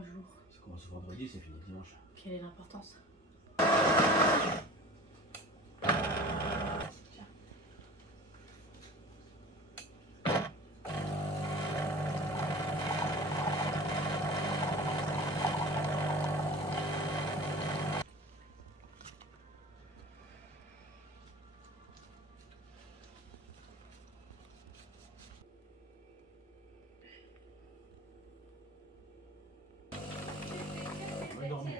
3 jours. Ça commence vendredi, c'est fini dimanche. Quelle est l'importance? On va dormir.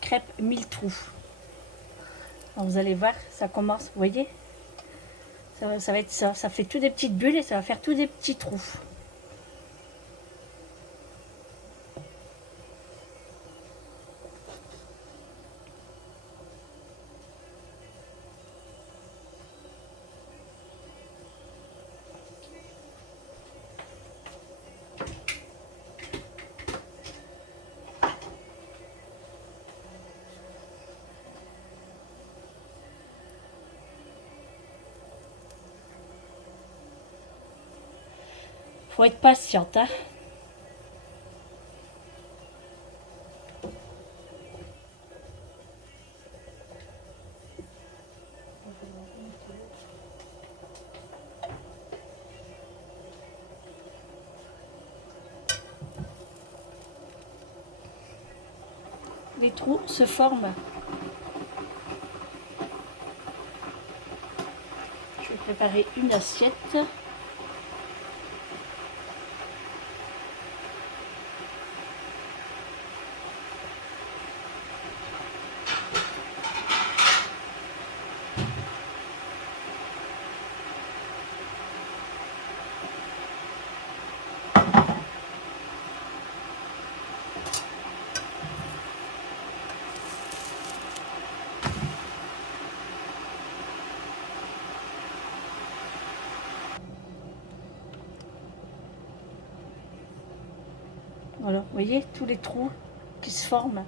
Crêpe 1000 trous. Alors vous allez voir, ça commence, vous voyez, ça va être ça. Ça fait tout des petites bulles et ça va faire tous des petits trous. Faut être patiente, hein. Les trous se forment. Je vais préparer une assiette. Voilà, vous voyez tous les trous qui se forment.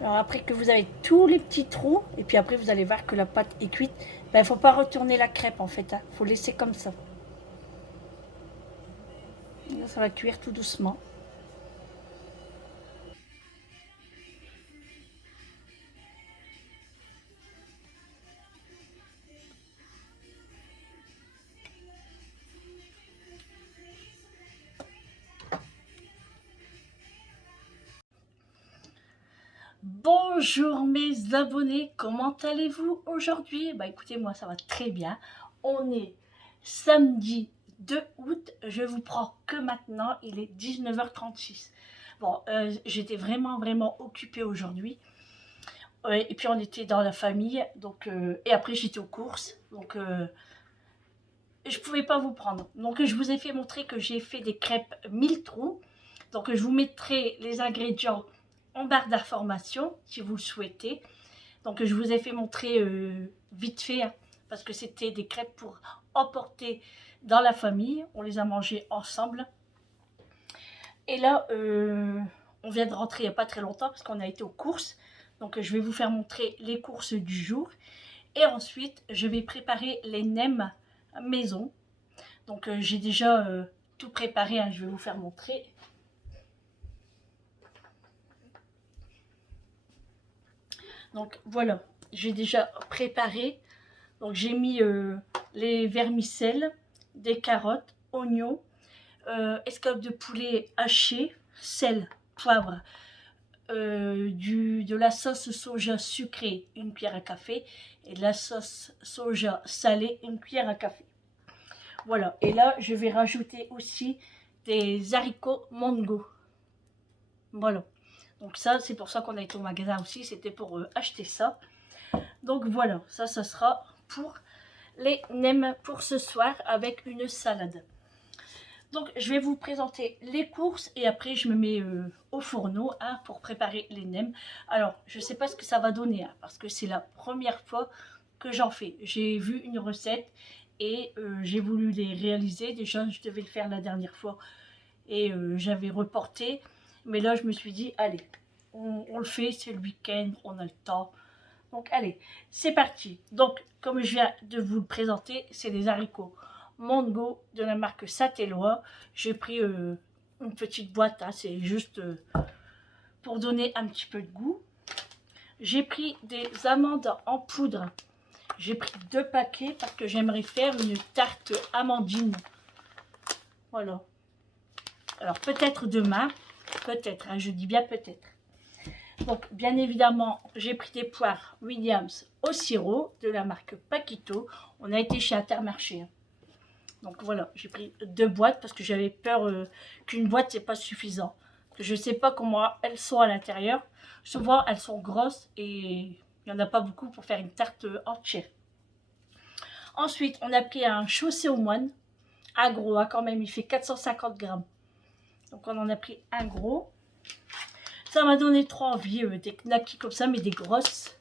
Alors après que vous avez tous les petits trous, et puis après vous allez voir que la pâte est cuite, ben, il ne faut pas retourner la crêpe en fait, hein. Faut laisser comme ça. Là, ça va cuire tout doucement. Bonjour mes abonnés, comment allez-vous aujourd'hui? Bah écoutez, moi ça va très bien. On est samedi 2 août, je vous prends que maintenant, il est 19h36. Bon, j'étais vraiment occupée aujourd'hui. Et puis on était dans la famille, donc et après j'étais aux courses, donc je pouvais pas vous prendre. Donc je vous ai fait montrer que j'ai fait des crêpes 1000 trous. Donc je vous mettrai les ingrédients en barre d'information si vous le souhaitez. Donc je vous ai fait montrer vite fait, hein, parce que c'était des crêpes pour emporter dans la famille. On les a mangées ensemble. Et là, on vient de rentrer il n'y a pas très longtemps parce qu'on a été aux courses. Donc je vais vous faire montrer les courses du jour. Et ensuite, je vais préparer les nems maison. Donc j'ai déjà tout préparé, hein, je vais vous faire montrer. Donc voilà, j'ai déjà préparé. Donc j'ai mis les vermicelles, des carottes, oignons, escalope de poulet haché, sel, poivre, de la sauce soja sucrée, une cuillère à café, et de la sauce soja salée, une cuillère à café. Voilà, et là je vais rajouter aussi des haricots mango. Voilà. Donc ça, c'est pour ça qu'on a été au magasin aussi. C'était pour acheter ça. Donc voilà, ça sera pour les nems pour ce soir avec une salade. Donc je vais vous présenter les courses et après je me mets au fourneau hein, pour préparer les nems. Alors je ne sais pas ce que ça va donner hein, parce que c'est la première fois que j'en fais. J'ai vu une recette et j'ai voulu les réaliser. Déjà je devais le faire la dernière fois et j'avais reporté. Mais là je me suis dit allez, on le fait, c'est le week-end, on a le temps. Donc allez, c'est parti. Donc comme je viens de vous le présenter, c'est des haricots mango de la marque Saint-Éloi. J'ai pris une petite boîte, hein, c'est juste pour donner un petit peu de goût. J'ai pris des amandes en poudre. J'ai pris 2 paquets parce que j'aimerais faire une tarte amandine. Voilà. Alors peut-être demain, peut-être, hein, je dis bien peut-être. Donc, bien évidemment, j'ai pris des poires Williams au sirop de la marque Paquito. On a été chez Intermarché. Donc voilà, j'ai pris 2 boîtes parce que j'avais peur qu'une boîte, c'est pas suffisant. Je ne sais pas comment elles sont à l'intérieur. Souvent, elles sont grosses et il n'y en a pas beaucoup pour faire une tarte entière. Ensuite, on a pris un chaussé aux moines. Un gros, hein, quand même, il fait 450 grammes. Donc, on en a pris un gros. Ça m'a donné trop envie, des knackis comme ça, mais des grosses.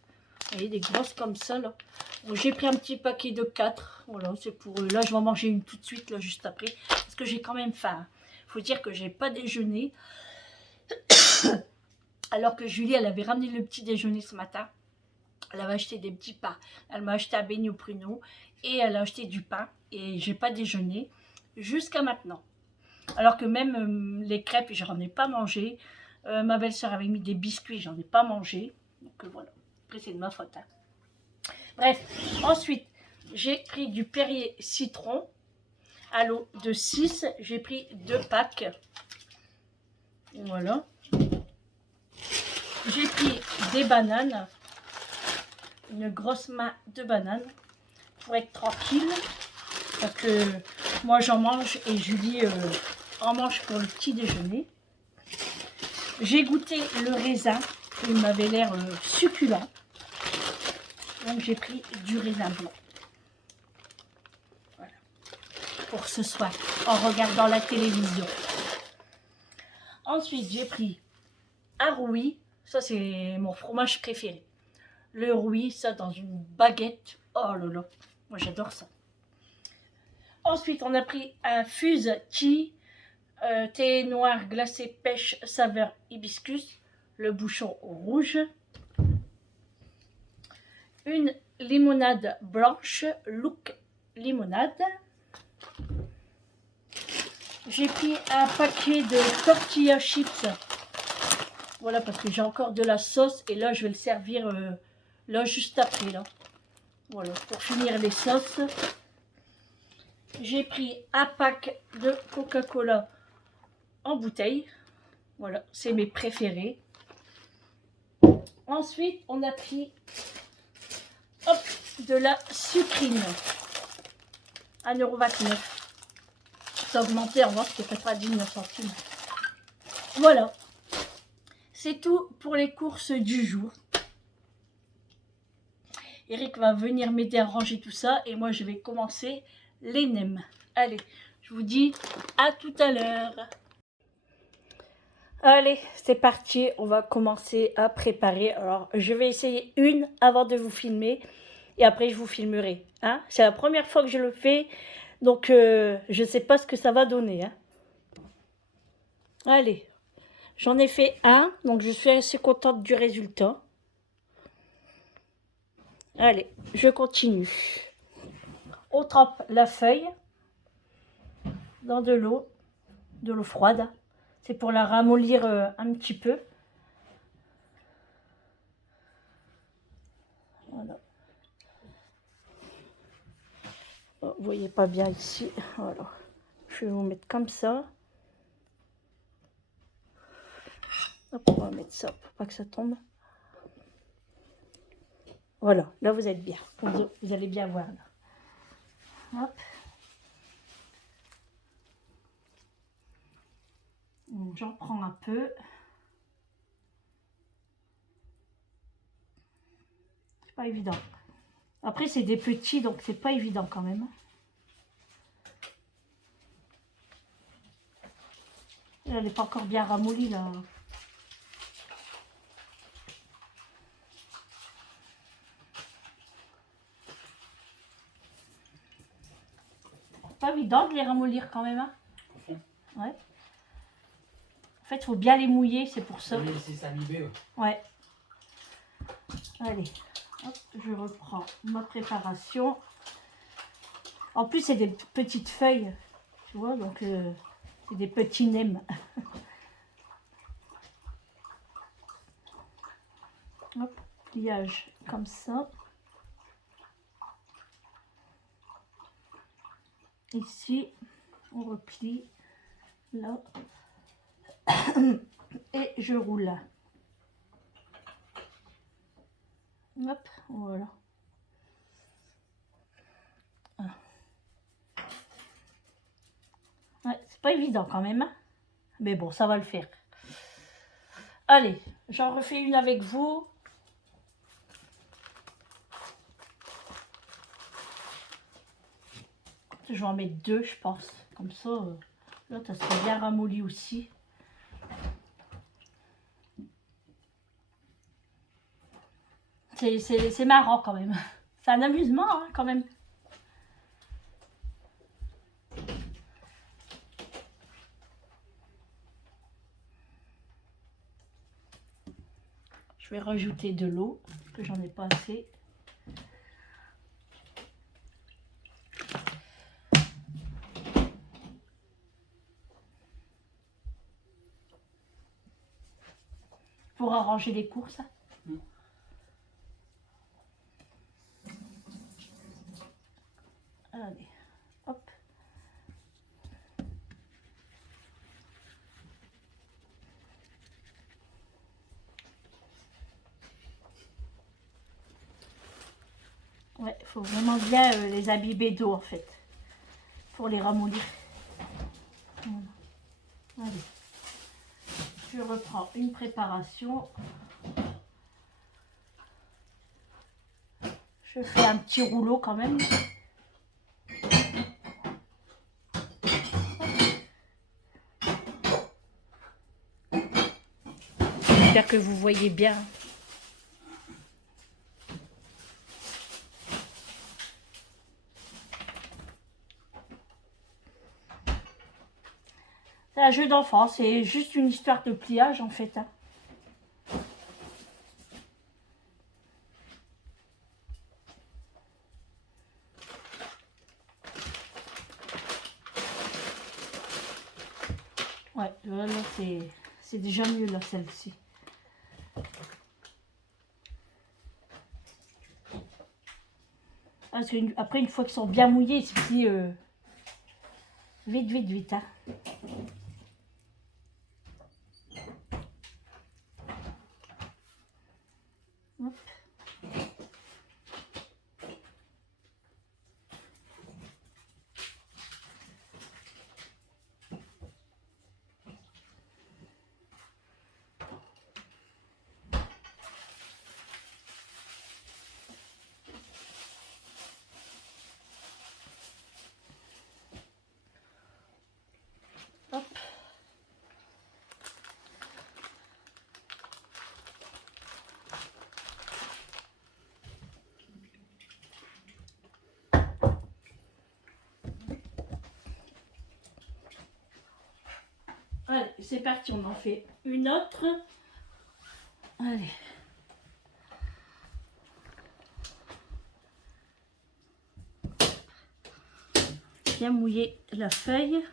Vous voyez, des grosses comme ça, là. J'ai pris un petit paquet de 4. Voilà, c'est pour eux. Là, je vais en manger une tout de suite, là, juste après. Parce que j'ai quand même faim. Il faut dire que j'ai pas déjeuné. Alors que Julie, elle avait ramené le petit déjeuner ce matin. Elle avait acheté des petits pains. Elle m'a acheté un beignet au pruneau. Et elle a acheté du pain. Et j'ai pas déjeuné jusqu'à maintenant. Alors que même les crêpes, j'en ai pas mangé. Ma belle-sœur avait mis des biscuits, j'en ai pas mangé. Donc voilà, après c'est de ma faute. Hein. Bref, ensuite, j'ai pris du Perrier citron à l'eau de 6. J'ai pris 2 packs. Voilà. J'ai pris des bananes. Une grosse main de bananes pour être tranquille. Parce que moi j'en mange et Julie en mange pour le petit déjeuner. J'ai goûté le raisin, il m'avait l'air succulent. Donc j'ai pris du raisin blanc. Voilà. Pour ce soir, en regardant la télévision. Ensuite, j'ai pris un rouy. Ça, c'est mon fromage préféré. Le rouy, ça dans une baguette. Oh là là, moi j'adore ça. Ensuite, on a pris un fuse tea. Thé noir glacé pêche saveur hibiscus, le bouchon rouge. Une limonade blanche, look limonade. J'ai pris un paquet de tortilla chips. Voilà, parce que j'ai encore de la sauce et là je vais le servir là juste après. Là. Voilà, pour finir les sauces. J'ai pris un pack de Coca-Cola en bouteille. Voilà, c'est mes préférés. Ensuite, on a pris hop, de la sucrine. 1,29 €. Ça a augmenté, en vente, c'était 99 centimes. Voilà. C'est tout pour les courses du jour. Eric va venir m'aider à ranger tout ça et moi, je vais commencer les nems. Allez, je vous dis à tout à l'heure. Allez, c'est parti, on va commencer à préparer. Alors, je vais essayer une avant de vous filmer et après je vous filmerai. Hein? C'est la première fois que je le fais, donc je ne sais pas ce que ça va donner. Hein? Allez, j'en ai fait un, donc je suis assez contente du résultat. Allez, je continue. On trempe la feuille dans de l'eau froide. C'est pour la ramollir un petit peu. Voilà. Oh, vous voyez pas bien ici. Voilà. Je vais vous mettre comme ça. Hop, on va mettre ça pour pas que ça tombe. Voilà, là vous êtes bien. Vous allez bien voir. Là. Hop. Donc j'en prends un peu. C'est pas évident. Après c'est des petits donc c'est pas évident quand même. Elle n'est pas encore bien ramollie là. Pas évident de les ramollir quand même. Hein. Ouais. En fait, il faut bien les mouiller, c'est pour ça. C'est s'imbiber. Ouais. Allez, hop, je reprends ma préparation. En plus, c'est des petites feuilles, tu vois, donc c'est des petits nems. Hop, pliage comme ça. Ici, on replie là. Et je roule. Hop, voilà. Ouais, c'est pas évident quand même. Hein. Mais bon, ça va le faire. Allez, j'en refais une avec vous. Je vais en mettre deux, je pense. Comme ça, là, ça serait bien ramolli aussi. C'est marrant quand même. C'est un amusement hein, quand même. Je vais rajouter de l'eau, parce que j'en ai pas assez. Pour arranger les courses. Allez, hop. Ouais, il faut vraiment bien les imbiber d'eau en fait, pour les ramollir. Voilà. Allez, je reprends une préparation. Je fais un petit rouleau quand même. J'espère que vous voyez bien. C'est un jeu d'enfant, c'est juste une histoire de pliage en fait. Hein. Ouais, là c'est déjà mieux là celle-ci. Parce qu'après une fois qu'ils sont bien mouillés, il suffit vite. Hein. Hop. Hop. Allez, c'est parti, on en fait une autre. Allez. Bien mouiller la feuille.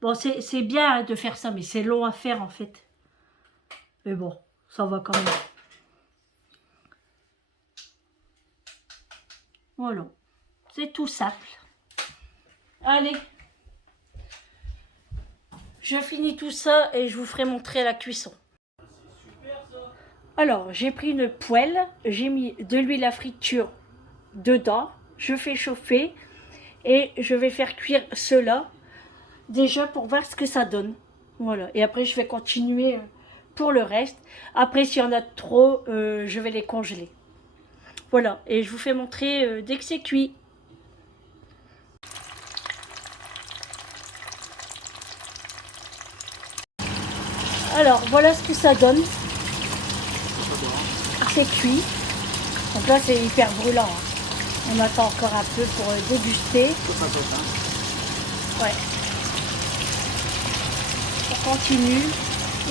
Bon, c'est bien hein, de faire ça, mais c'est long à faire en fait. Mais bon, ça va quand même. Voilà, c'est tout simple. Allez, je finis tout ça et je vous ferai montrer la cuisson. Alors, j'ai pris une poêle, j'ai mis de l'huile à friture dedans, je fais chauffer et je vais faire cuire cela déjà pour voir ce que ça donne. Voilà, et après je vais continuer pour le reste. Après, s'il y en a trop, je vais les congeler. Voilà, et je vous fais montrer dès que c'est cuit. Alors, voilà ce que ça donne. C'est cuit. Donc là, c'est hyper brûlant. Hein. On attend encore un peu pour déguster. Ouais. On continue.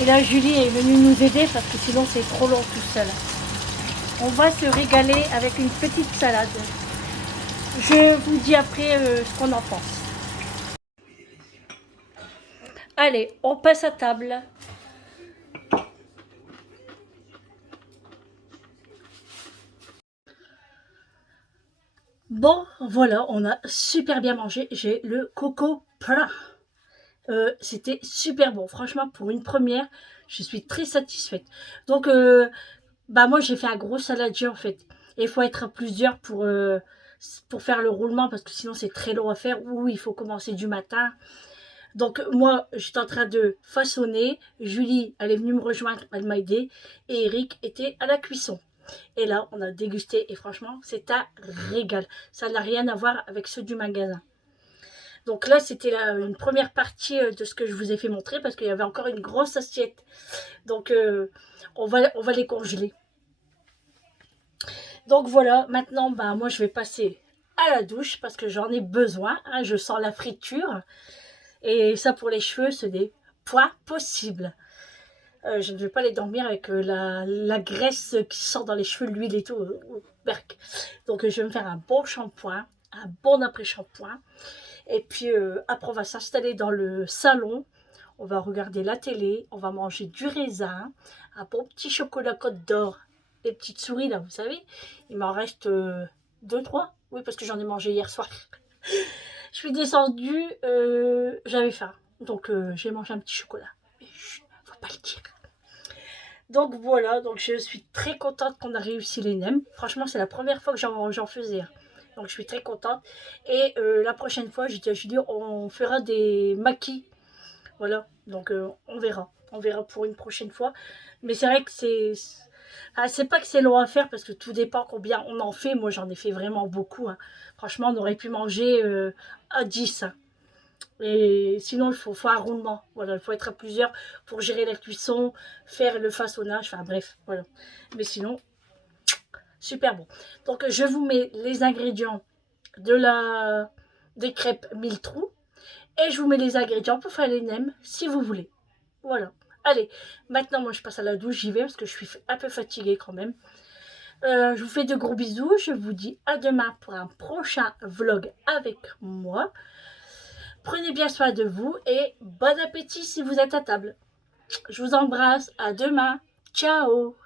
Et là, Julie est venue nous aider parce que sinon, c'est trop long tout seul. On va se régaler avec une petite salade. Je vous dis après ce qu'on en pense. Allez, on passe à table. Bon, voilà, on a super bien mangé. J'ai le coco plein. C'était super bon. Franchement, pour une première, je suis très satisfaite. Donc, bah moi, j'ai fait un gros saladier en fait. Et il faut être à plusieurs pour faire le roulement parce que sinon, c'est très long à faire. Ou il faut commencer du matin. Donc, moi, j'étais en train de façonner. Julie, elle est venue me rejoindre, elle m'a aidé. Et Eric était à la cuisson. Et là, on a dégusté et franchement, c'est un régal. Ça n'a rien à voir avec ceux du magasin. Donc là, c'était une première partie de ce que je vous ai fait montrer parce qu'il y avait encore une grosse assiette. Donc, on va les congeler. Donc voilà, maintenant, bah, moi, je vais passer à la douche parce que j'en ai besoin. Hein, je sens la friture. Et ça, pour les cheveux, ce n'est pas possible. Je ne vais pas les dormir avec la graisse qui sort dans les cheveux, l'huile et tout. Berk. Donc, je vais me faire un bon shampoing, un bon après-shampoing. Et puis, après, on va s'installer dans le salon. On va regarder la télé. On va manger du raisin, un bon petit chocolat Côte d'Or. Les petites souris, là, vous savez. Il m'en reste 2-3. Oui, parce que j'en ai mangé hier soir. Je suis descendue, j'avais faim. Donc, j'ai mangé un petit chocolat. Mais faut pas le dire. Donc voilà, donc je suis très contente qu'on a réussi les nems. Franchement, c'est la première fois que j'en faisais. Donc je suis très contente. Et la prochaine fois, j'ai dit à Julie, on fera des maquis. Voilà, donc on verra. On verra pour une prochaine fois. Mais c'est vrai que c'est pas que c'est long à faire parce que tout dépend combien on en fait. Moi, j'en ai fait vraiment beaucoup. Hein. Franchement, on aurait pu manger à 10. Hein. Et sinon, il faut un roulement. Voilà, il faut être à plusieurs pour gérer la cuisson, faire le façonnage. Enfin bref, voilà. Mais sinon, super bon. Donc, je vous mets les ingrédients des crêpes 1000 trous. Et je vous mets les ingrédients pour faire les nems, si vous voulez. Voilà. Allez, maintenant, moi, je passe à la douche. J'y vais parce que je suis un peu fatiguée quand même. Je vous fais de gros bisous. Je vous dis à demain pour un prochain vlog avec moi. Prenez bien soin de vous et bon appétit si vous êtes à table. Je vous embrasse. À demain. Ciao.